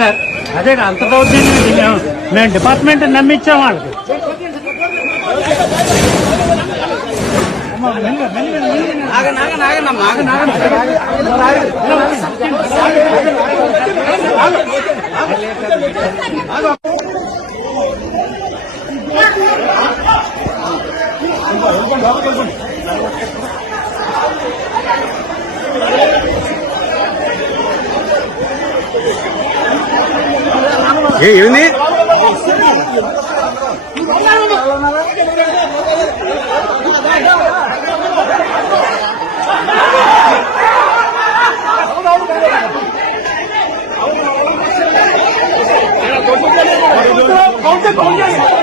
Sir. అదే అంత దౌర్జన్యం మేము డిపార్ట్మెంట్ నమ్మించాం వాళ్ళకి. ఏ ఏమింది Don't get